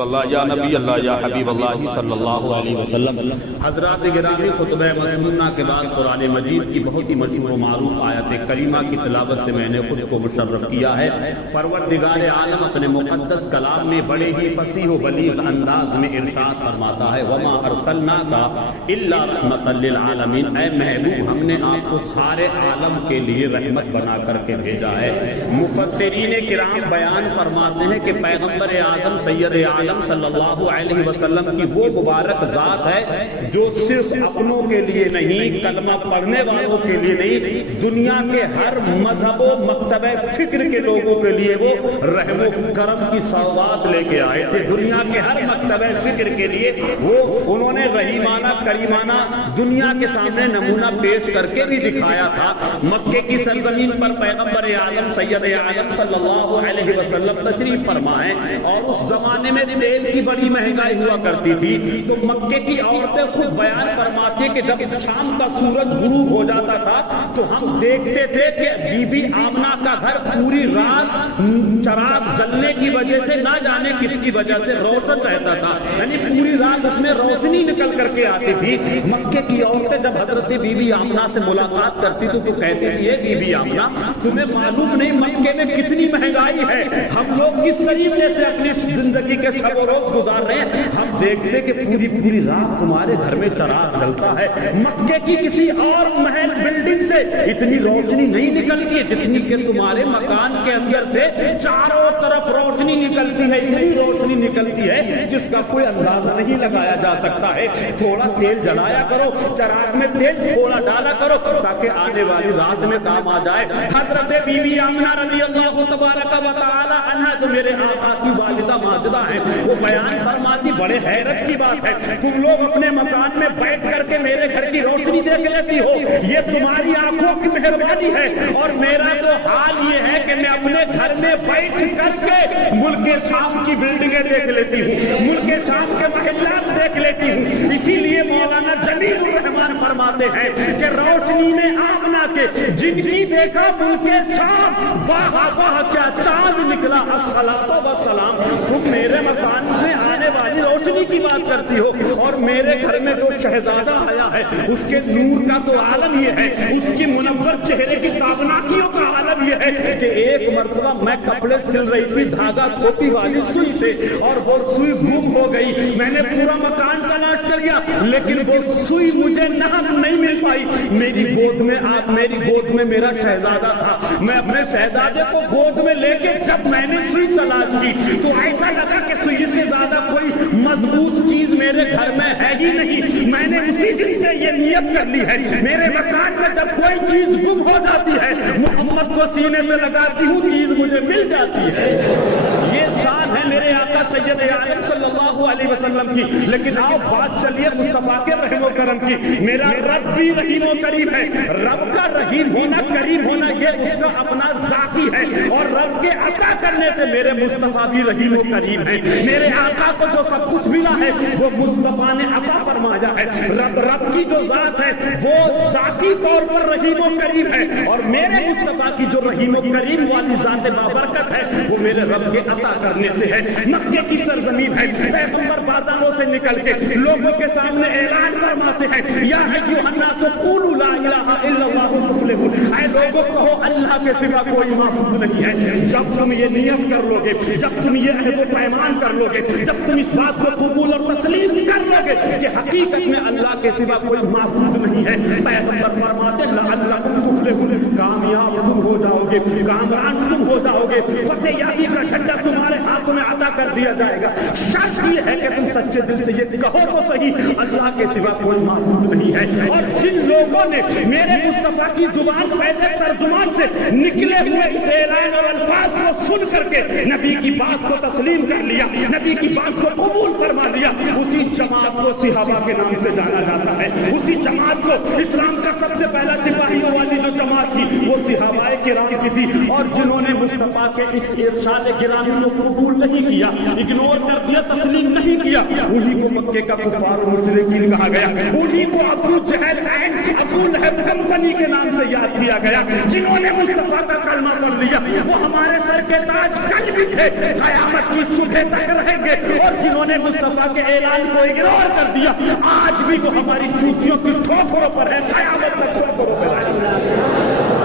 اللہ یا نبی اللہ یا حبیب اللہ صلی اللہ علیہ وسلم۔ حضرات گرامی، خطبہ مسنونہ کے بعد قرآن مجید کی بہت ہی مشہور و معروف آیت کریمہ کی تلاوت سے میں نے خود کو مشرف کیا ہے۔ پروردگار عالم اپنے مقدس کلام میں بڑے ہی فصیح و بلیغ انداز میں ارشاد فرماتا ہے، وَمَا أَرْسَلْنَاكَ إِلَّا رَحْمَةً لِّلْعَالَمِينَ، اے محبوب ہم نے آپ کو سارے عالم کے لیے رحمت بنا کر کے بھیجا ہے۔ مفسرین کرام بیان فرماتے ہیں کہ پیغمبر اعظم سید عالم صلی اللہ علیہ وسلم کی وہ مبارک ذات ہے جو صرف اپنوں کے لیے نہیں، کلمہ پڑھنے والوں کے لیے نہیں، دنیا کے ہر مذہب و مکتبہ فکر کے لوگوں کے لیے وہ رحم و کرم کی سوغات لے کے آئے تھے۔ دنیا کے ہر مکتبہ فکر کے لیے وہ انہوں نے رحیمانہ کریمانہ دنیا کے سامنے نمونہ پیش کر کے بھی دکھایا تھا۔ مکے کی سرزمین پر پیغمبر اعظم سید عالم صلی اللہ علیہ وسلم تشریف فرمائے، اور اس زمانے میں تیل کی بڑی مہنگائی ہوا کرتی تھی، تو مکے کی عورتیں خود بیان فرماتی کہ جب شام کا سورج غروب ہو جاتا تھا تو ہم دیکھتے تھے کہ بی بی آمنہ کا گھر پوری رات چراغ جلنے کی وجہ سے نہ جانے کس کی وجہ سے روشن رہتا تھا، یعنی پوری رات اس میں روشنی نکل کر کے آتی تھی۔ مکے کی عورتیں جب حضرت بی بی آمنہ سے ملاقات کرتی تو وہ کہتی تھی، اے بی بی آمنہ تمہیں معلوم نہیں مکے میں کتنی مہنگائی ہے، ہم لوگ کس طریقے سے اپنی زندگی کے سب روز گزار رہے ہیں، ہم دیکھتے کہ پوری رات تمہارے گھر میں چراغ جلتا ہے، مکے کی کسی اور محل بلڈنگ سے اتنی روشنی نہیں نکلتی ہے جتنی کہ تمہارے مکان کے اندر سے چاروں طرف روشنی نکلتی ہے، اتنی روشنی نکلتی ہے جس کا کوئی اندازہ نہیں لگایا جا سکتا ہے۔ تھوڑا تیل جلایا کرو، چراغ میں تیل تھوڑا ڈالا کرو تاکہ آنے والی رات میں کام آ جائے۔ حضرت بی بی آمنہ رضی اللہ تبارک و تعالی عنہا جو میرے آقا کی والدہ ماجدہ ہے، وہ بیان فرماتی بڑے حیرت کی بات ہے، تم لوگ اپنے مکان میں بیٹھ کر کے میرے گھر کی روشنی دیکھ لیتی ہو، یہ تمہاری آنکھوں کی مہربانی ہے، اور میرا تو حال یہ ہے کہ میں اپنے گھر میں بیٹھ کر کے ملک شام کی بلڈنگیں دیکھ لیتی ہوں، ملک شام کے محلات دیکھ لیتی ہوں۔ اسی لیے مولانا جمیل الرحمان فرماتے ہیں کہ روشنی میں آمنہ کے جن کی دیکھا ملک شام، واہ واہ کیا چاند نکلا، الصلاۃ والسلام، تم میرے مکان میں آنے والی روشنی کی بات کرتی ہو، اور میرے گھر میں جو شہزادہ آیا ہے اس کے نور کا تو عالم یہ ہے، اس کی منور چہرے کی تابناکیوں کا عالم یہ ہے کہ ایک مرتبہ میں کپڑے سل رہی تھی دھاگا چھوٹی والی سوئی سے، اور وہ سوئی گم ہو گئی، میں نے پورا مکان تلاش کر لیا لیکن وہ سوئی مجھے نہیں مل پائی۔ میری گود میں میرا شہزادہ تھا، میں اپنے شہزادے کو گود میں لے کے جب میں نے سوئی تلاش کی تو ایسا لگا کہ سوئی سے زیادہ کوئی مضبوط چیز میرے گھر میں ہے ہی نہیں۔ میں نے اسی دن سے یہ نیت کر لی ہے، میرے مکان میں جب کوئی چیز گم ہو جاتی ہے محمد کو سینے میں لگاتی ہوں، چیز مجھے مل جاتی ہے۔ یہ شان ہے میرے آقا سید عالم صلی اللہ علیہ وسلم کی۔ لیکن آپ بات چلیے مصطفیٰ کے رحم و کرم کی۔ میرا رب بھی رحیم و کریم ہے، رب کا رحیم ہونا کریم ہونا یہ اس کا اپنا ذاتی ہے، اور رب کے عطا کرنے سے میرے مصطفیٰ بھی رحیم و کریم ہے۔ میرے آقا کو جو سب کچھ ملا ہے وہ مصطفیٰ نے عطا فرمایا ہے۔ رب کی جو ذات ہے وہ ذاتی طور پر رحیم و کریم ہے، اور میرے مصطفیٰ کی جو رحیم و کریم والی ذات بابرکت ہے وہ میرے رب کے عطا کرنے سے ہے۔ مکے کی سرزمین ہے، پیغمبر بازاروں سے نکل کے لوگوں کے سامنے اعلان فرماتے ہیں، یا ایھا الناس قولوا لا الہ الا اللہ تفلحون، اے لوگوں کہو اللہ کے سوا کوئی معبود نہیں ہے۔ جب تم یہ نیت کر لو گے، جب تم یہ عہد و پیمان کر لو گے، جب تم اس بات کو قبول اور تسلیم کر لو گے کہ حقیقت میں اللہ کے سوا کوئی معبود نہیں ہے، پیغمبر فرماتے ہیں لعلکم تفلحون، کامیاب تم ہو جاؤ گے، کامران تم ہو جاؤ گے، فتح یابی کا جھنڈا تمہارے ہاتھوں میں عطا کر دیا جائے گا۔ شرط یہ ہے کہ تم سچے دل سے یہ کہو تو صحیح اللہ کے سوا کوئی معبود نہیں ہے۔ اور جن لوگوں نے میرے مصطفیٰ کی زبان فیض ترجمان سے نکلے ہوئے اس اعلان اور الفاظ کو سن کر کے نبی کی بات کو تسلیم کر لیا، نبی کی بات کو قبول فرما لیا، اسی جماعت کو صحابہ کے نام سے جانا جاتا ہے۔ اسی جماعت کو اسلام کا سب سے پہلا سپاہیوں والی جو جماعت تھی وہ صحابہ کرام کی تھی، اور جنہوں نے مصطفیٰ کے اس ارشاد گرامی کو قبول نہیں کیا، اگنور کر دیا، تسلیم نہیں نہیں کیا انہی کو مکے کا کفار مشرکین کہا گیا، انہی کو ابو جہل ابو لہب کمپنی کے نام سے یاد کیا گیا، جنہوں نے مصطفیٰ کا کلمہ پڑھ لیا وہ ہمارے سر کے تاج کل بھی تھے، قیامت کی صبح تک رہیں گے، اور جنہوں نے مصطفیٰ کے اعلان کو اگنور کر دیا آج بھی وہ ہماری چوٹیوں کی ٹھوکروں پر ہے، قیامت تک ٹھوکروں پر ہے۔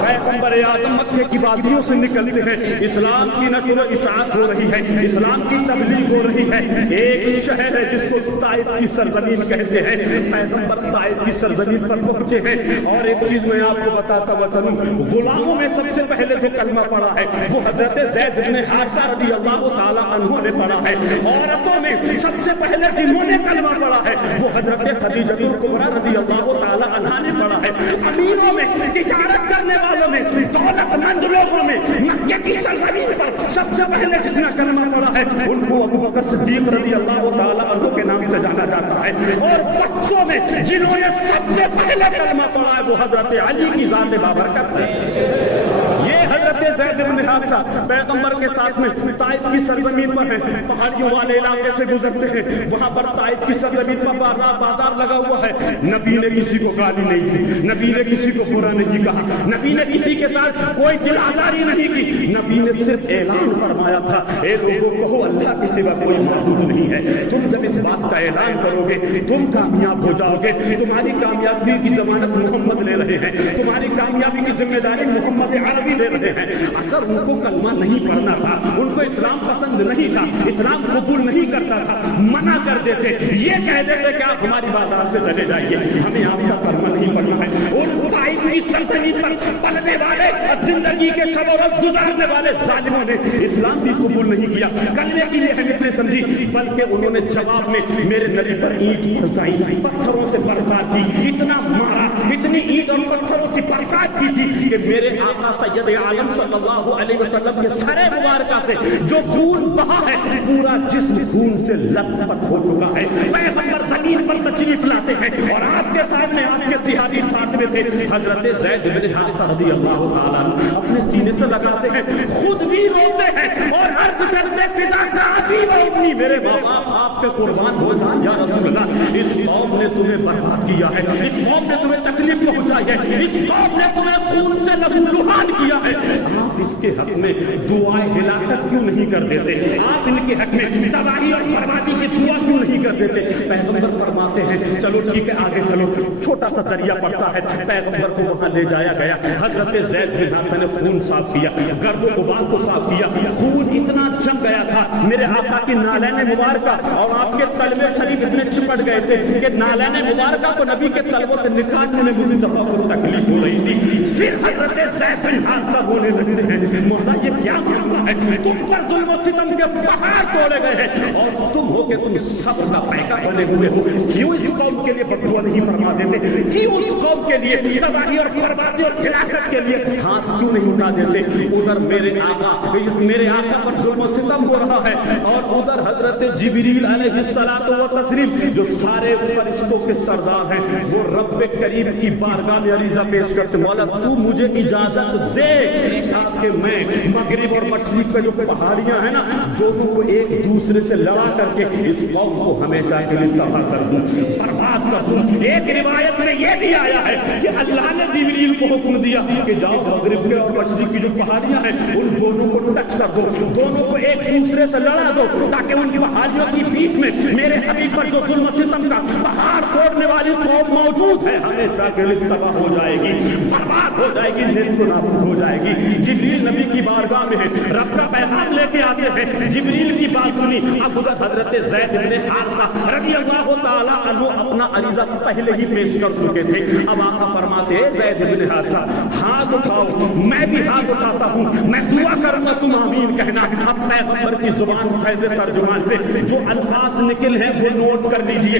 پیغمبر اعظم مکے کی وادیوں سے نکلتے ہیں، اسلام کی نشر و اشاعت ہو رہی ہے، اسلام کی تبلیغ ہو رہی ہے۔ ایک شہر ہے جس کو طائف کی سرزمین کہتے ہیں، پیغمبر طائف کی سرزمین پر پہنچے ہیں، اور ایک چیز میں آپ کو بتاتا چلوں، غلاموں میں سب سے پہلے جو کلمہ پڑھا ہے وہ حضرت زید بن حارثہ رضی اللہ تعالی عنہ نے پڑھا ہے، عورتوں میں سب سے پہلے جنہوں نے کلمہ پڑھا ہے وہ حضرت خدیجہ کبریٰ رضی اللہ تعالی عنہا نے پڑھا ہے، امیروں میں، تجارت کرنے والوں میں، دولت مند لوگوں میں، مکے کی سرزمین پر سب سے پہلے جس نے کلمہ پڑھا ہے ان کو ابو بکر صدیق رضی اللہ تعالی عنہ کے نام سے جانا جاتا ہے، اور بچوں میں جنہوں نے سب سے پہلے کلمہ پڑھا ہے وہ حضرت علی کی ذات بابرکت ہے۔ یہ حضرت زید بن حارثہ پیغمبر کے ساتھ میں طائف کی سرزمین پر ہے، پہاڑیوں والے علاقے سے گزرتے ہیں، وہاں پر طائف کی سرزمین پر بازار لگا ہوا ہے، نبی نے کسی کو گالی نہیں دی، نبی نے کسی کو برا نہیں کہا، نبی نے کسی کے ساتھ کوئی دل آزاری نہیں کی، نبی نے صرف اعلان فرمایا تھا، اے لوگوں کہو اللہ کے سوا کوئی معبود نہیں ہے، تم جب اس بات کا اعلان کرو گے تم کامیاب ہو جاؤ گے، تمہاری کامیابی کی ضمانت محمد لے رہے ہیں، تمہاری کامیابی کی ذمہ داری محمد عربی لے رہے ہیں۔ اگر ان کو کلمہ نہیں پڑھنا تھا، ان کو اسلام پسند نہیں تھا، اسلام قبول نہیں کرتا تھا، منع کر دیتے، یہ کہہ دیتے کہ آپ ہماری بازار سے چلے جائیے، ہمیں آپ کا کلمہ نہیں پڑھنا ہے۔ اور طائف کی سرزمین پر پلنے والے اور زندگی کے شب و روز گزارنے والے ظالموں نے اسلام بھی قبول نہیں کیا، کلمے کی یہ اہمیت نہیں سمجھی، بلکہ انہوں نے جواب میں میرے نبی پر اینٹ برسائی، پتھروں سے برسات کی، اتنا مارا، اتنی اینٹ اور پتھروں کی برسات کی تھی کہ میرے آقا سید عالم صلی اللہ علیہ وسلم کے سر مبارکہ سے جو خون بہا ہے پورا جسم خون سے لت پت ہو چکا ہے۔ پیغمبر زمین پر تشریف لاتے ہیں اور آپ کے سامنے آپ کے صحابی ساتھ میں تھے، حضرت زید بن حارثہ رضی اللہ تعالیٰ اپنے سینے سے لگاتے ہیں، خود بھی روتے ہیں اور عرض کرتے فداک ابی و امی، میرے باپ آپ کے قربان ہو جائیں یا رسول اللہ، اس قوم نے تمہیں برباد کیا ہے، اس قوم نے تمہیں تکلیف پہنچائی ہے، اس قوم نے تمہیں خون سے لہولہان کیا ہے، آپ اس کے حق میں دعائیں ہلاکت کیوں نہیں کر دیتے، آپ ان کے حق میں تباہی اور بربادی کی دعا کیوں نہیں کر دیتے؟ پیغمبر فرماتے ہیں چلو ٹھیک ہے آگے چلو، چھوٹا سا دریا پڑتا ہے، پیغمبر کو وہاں لے جایا گیا، حضرت زید بن حارثہ نے خون صاف کیا، گرد و غبار کو صاف کیا، خون اتنا جم گیا تھا میرے آقا کی نالین مبارکہ اور آپ کے تلوے شریف اتنے چپٹ گئے تھے کہ نالین مبارکہ کو نبی کے تلووں سے نکالنے میں مجھے دفعہ کو تکلیف ہو رہی تھی۔ پھر حضرت زید بن حارثہ ہونے لگتے ہیں، مولا یہ کیا معاملہ ہے، تم پر ظلم و ستم کے پہاڑ توڑے گئے ہیں اور تم ہو کہ تم صبر کا پیکا بنے ہوئے ہو، کیوں اس قوم کے لیے بددعا نہیں فرما دیتے، کیوں اس قوم کے لیے تباہی اور بربادی اور ہلاکت کے لیے ہاتھ کیوں نہیں اٹھا دیتے؟ ادھر میرے آقا پر ظلم و ستم ہو رہا ہے اور ادھر حضرت جبریل علیہ الصلوۃ والتسلیم جو سارے فرشتوں کے سردار ہیں وہ رب کریم کی بارگاہ میں عریضہ پیش کرتے، مولا تو مجھے اجازت دے کہ میں مغرب اور مشرق پہ جو پہاڑیاں ہیں نا دونوں کو ایک دوسرے سے لڑا کر کے اس قوم کو ہمیشہ کے لیے تباہ کر دوں، برباد کر دوں۔ ایک روایت میں یہ بھی آیا ہے کہ اللہ نے جبریل کو حکم دیا کہ جاؤ مغرب کے اور مشرق کی جو پہاڑیاں ہیں ان دونوں کو ٹچ کر دو، دونوں کو ایک دوسرے سے لڑا دو تاکہ ان کی پہاڑیوں کی بیچ میں میرے حبیب پر جو ظلم و ستم کا پہاڑ توڑنے والی قوم موجود ہے ہمیشہ کے لیے تباہ ہو جائے گی، برباد ہو جائے گی، نیست و نابود ہو جائے گی۔ جبریل نبی کی بارگاہ میں ہے، رب کا پیغام لے کے آتے ہیں، جبریل کی بات سنی، اب ادھر حضرت زید بن حارثہ رضی اللہ تعالیٰ عنہ اپنا عریضہ پہلے ہی پیش کر چکے تھے، اب آقا فرماتے ہیں زید بن حارثہ ہاتھ اٹھاؤ، میں بھی ہاتھ اٹھاتا ہوں، میں دعا کروں گا تم آمین کہنا۔ اب پیغمبر کی زبان فیض ترجمان سے جو الفاظ نکل ہیں وہ نوٹ کر لیجئے،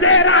13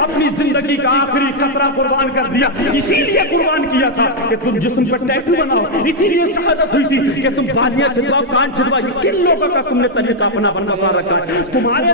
اپنی زندگی کا آخری قطرہ قربان کر دیا. اسی لیے قربان کیا تھا کہ تم جسم پر ٹیٹو بناؤ, اسی لیے شہادت ہوئی تھی کہ تم بالیاں چھدواؤ, کان چھدواؤ. کن لوگوں کا تم نے طریقہ اپنا بنا رکھا ہے؟ تمہارے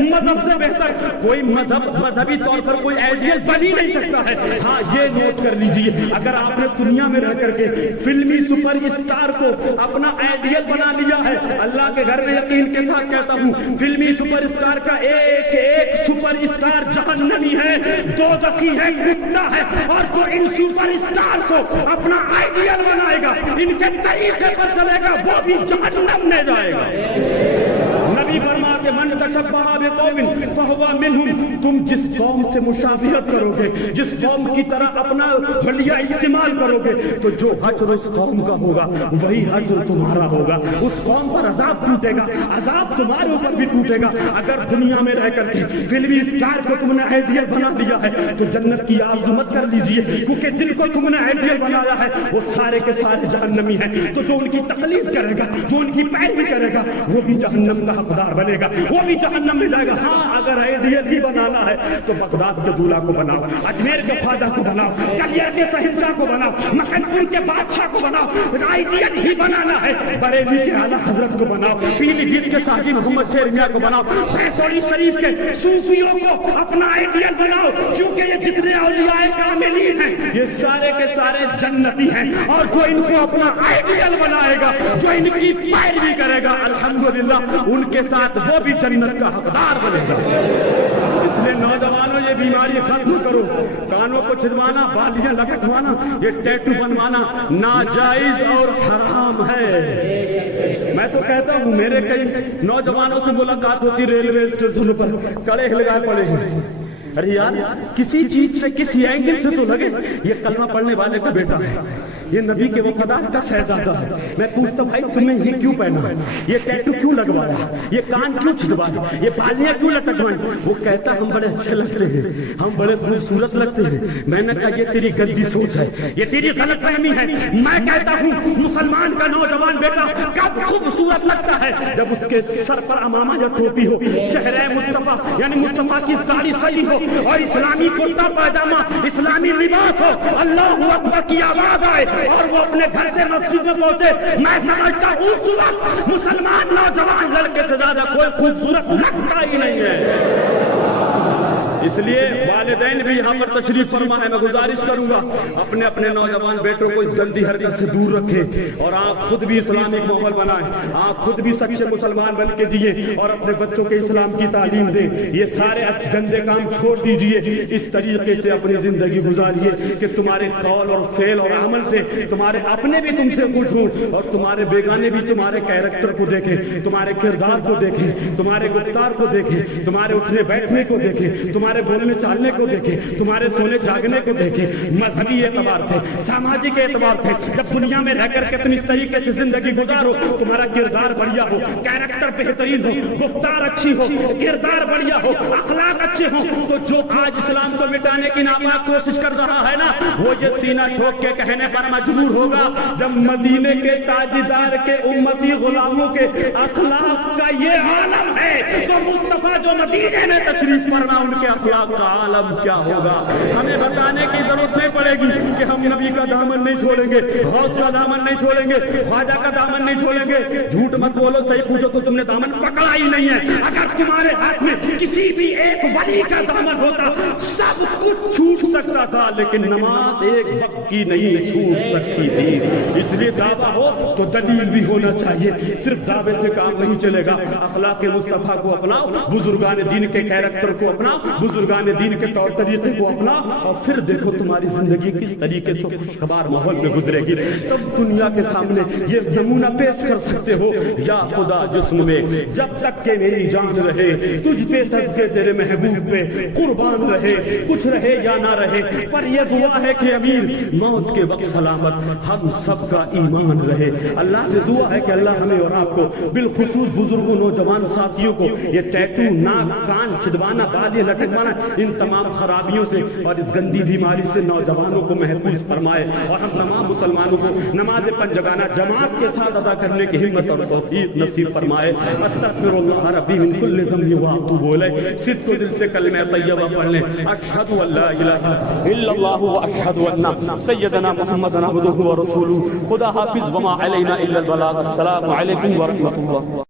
مذہب سے بہتر کوئی مذہبی طور پر کوئی آئیڈیل بن ہی نہیں سکتا ہے. ہاں یہ نوٹ کر لیجئے, اگر آپ نے دنیا میں رہ کر کے فلمی سپر اسٹار کو اپنا آئیڈیل بنا لیا ہے, اللہ کے گھر میں یقین کے ساتھ کہتا ہوں فلمی سپر اسٹار کا ایک ایک سپر اسٹار جہنمی ہے, دوزخی ہے, کتا ہے. اور جو ان سپر اسٹار کو اپنا آئیڈیل بنائے گا, ان کے طریقے پر چلے گا, وہ بھی جہنم میں جائے گا. نبی فرماتے من تشبہ بقوم فہو منہم, تم جس قوم سے مشابہت کرو گے, جس قوم کی طرح اپنا حلیہ استعمال کرو گے, تو جو حشر اس قوم کا ہوگا وہی حشر تمہارا ہوگا. اس قوم پر عذاب ٹوٹے گا, عذاب تمہارے اوپر بھی ٹوٹے گا. اگر دنیا میں رہ کر کے فلمی اسٹار کو تم نے آئیڈیل بنا لیا ہے تو جنت کی آرزو مت کر لیجئے, کیونکہ جن کو تم نے آئیڈیل بنایا ہے وہ سارے کے سارے جہنمی ہیں. تو جو ان کی تقلید کرے گا, جو ان کی پیروی کرے گا, وہ بھی جہنم کا حقدار بنے گا, وہ بھی جہنم میں جائے گا. ہاں اگر آئیڈیل ہی بنانا ہے تو بغداد کے دولہا کو بناؤ, اجمیر کے خواجہ کو بناؤ, کلیر کے شہنشاہ کو بناؤ, مکھن پور کے بادشاہ کو بناؤ. آئیڈیل ہی بنانا ہے بریلی کے اعلیٰ حضرت کو بناؤ, پیلی بھیت کے ساجی محمد شیر میاں کو بناؤ, بھیسوڑی شریف کے صوفیوں کو اپنا آئیڈیل بناؤ, کیونکہ یہ جتنے اولیاء کاملین ہیں یہ سارے کے سارے جنتی ہیں. اور جو ان کو اپنا آئیڈیل بنائے گا, جو ان کی پیروی کرے گا, الحمدللہ ان کے ساتھ وہ بھی جنت کا حقدار بنے گا. اس لیے نوجوانوں یہ بیماری ختم کرو. کانوں کو چھدوانا, بالیاں لٹکوانا, یہ ٹیٹو بنوانا ناجائز اور حرام ہے. میں تو کہتا ہوں میرے کئی نوجوانوں سے ملاقات ہوتی ریلوے اسٹیشن پر, کڑے لگائے پڑے ہیں. ارے یار کسی چیز سے کسی اینگل سے تو لگے یہ کلمہ پڑھنے والے کا بیٹا ہے, یہ نبی کے وفادار کا شہزادہ ہے. میں پوچھتا بھائی تمہیں یہ کیوں پہنا, یہ ٹیٹو کیوں لگوایا, یہ کان کیوں چھدوایا, یہ بالیاں کیوں لٹکوائیں؟ وہ کہتا ہم بڑے اچھے لگتے ہیں, ہم بڑے خوبصورت لگتے ہیں. میں نے کہا یہ تیری گندی سوچ ہے, یہ تیری غلط فہمی ہے. میں کہتا ہوں مسلمان کا نوجوان بیٹا کب خوبصورت لگتا ہے؟ جب اس کے سر پر امامہ یا ٹوپی ہو, چہرہ مصطفیٰ یعنی مصطفیٰ کی داڑھی صحیح ہو, اور اسلامی کرتا پاجامہ, اسلامی لباس ہو, اللہ اکبر کی آواز آئے اور وہ اپنے گھر سے مسجد میں پہنچے. میں سمجھتا ہوں اس وقت مسلمان نوجوان لڑکے سے زیادہ کوئی خوبصورت لگتا ہی نہیں ہے. اس لیے والدین بھی یہاں پر تشریف فرما ہے. میں گزارش کروں گا اپنے اپنے نوجوان بیٹوں کو اس گندی حرکت سے دور رکھیں, اور آپ خود بھی اسلامک ماحول بنائیں, آپ خود بھی سچے مسلمان بن کے جیے اور اپنے بچوں کے اسلام کی تعلیم دیں. یہ سارے گندے کام چھوڑ دیجئے, اس طریقے سے اپنی زندگی گزاریے کہ تمہارے قول اور فعل اور عمل سے تمہارے اپنے بھی تم سے خوش ہوں اور تمہارے بیگانے بھی تمہارے کیریکٹر کو دیکھیں, تمہارے کردار کو دیکھیں, تمہارے گفتار کو دیکھیں, تمہارے اٹھنے بیٹھنے کو دیکھیں, تمہارے بولنے چالنے کو دیکھیں, تمہارے سونے جاگنے کو دیکھیں. مذہبی اعتبار سے, سماجی اعتبار سے جب دنیا میں رہ کر کے تم اس طریقے سے زندگی گزارو, تمہارا کردار بڑھیا ہو, کیریکٹر بہترین ہو, گفتار اچھی ہو, کردار بڑھیا ہو, اخلاق اچھے ہوں, تو جو آج اسلام کو مٹانے کی ناپاک کوشش کر رہا ہے نا, وہ یہ سینہ ٹھوک کے کہنے پر مجبور ہوگا جب مدینے کے تاجدار کے امتی غلاموں کے اخلاق کا یہ عالم ہے تو مصطفیٰ جو مدینے میں تشریف فرما ان کے اخلاق کا عالم کیا ہوگا. ہمیں بتانے کی ضرورت نہیں پڑے گی کہ ہم نبی کا دامن نہیں چھوڑیں گے, غوث کا دامن نہیں چھوڑیں گے, خواجہ کا دامن نہیں چھوڑیں گے. جھوٹ مت بولو, صحیح پوچھو تو تم نے دامن پکڑا ہی نہیں ہے. اگر تمہارے ہاتھ میں کسی بھی ایک ولی کا دامن ہوتا سب کچھ چھوٹ سکتا تھا, لیکن نماز ایک وقت کی نہیں چھوٹ سکتی تھی. اس لیے دعویٰ ہو تو دلیل بھی ہونا چاہیے, صرف دعوے سے کام نہیں چلے گا. اخلاق مصطفیٰ کو اپناؤ, بزرگان دین کے کیریکٹر کو اپناؤ, بزرگان دین کے طور طریقے کو اپناؤ, اور پھر دیکھو تمہاری زندگی کس طریقے سے خوشخبار ماحول میں گزرے گی. تب دنیا کے سامنے یہ نمونہ پیش کر سکتے ہو, یا خدا جسم میں جب تک کہ میری جان رہے, تجھ پہ صدقے تیرے محبوب پہ قربان رہے, کچھ رہے یا نہ رہے, پر یہ دعا ہے کہ امیر موت کے وقت سلامت ہم سب کا ایمان رہے. اللہ سے دعا ہے کہ اللہ ہمیں اور آپ کو, بالخصوص بزرگوں نوجوان ساتھیوں کو, یہ ٹیٹو ناک کان چھدوانا بالیاں لٹکوانا ان تمام خرابیوں سے اور اس گندی بیماری سے نوجوانوں کو محفوظ فرمائے اور ہم تمام مسلمانوں کو نماز پنجگانہ جماعت کے ساتھ ادا کرنے کی ہمت اور توفیق نصیب فرمائے. استغفر اللہ ربی من کل ذنب واتوب الیہ. صدق دل سے کلمہ طیبہ پڑھ لیں. اشہد ان لا الہ الا اللہ واشہد ان سیدنا محمد عبدہ ورسولہ. خدا حافظ وما علینا الا البلاغ. السلام علیکم ورحمۃ اللہ.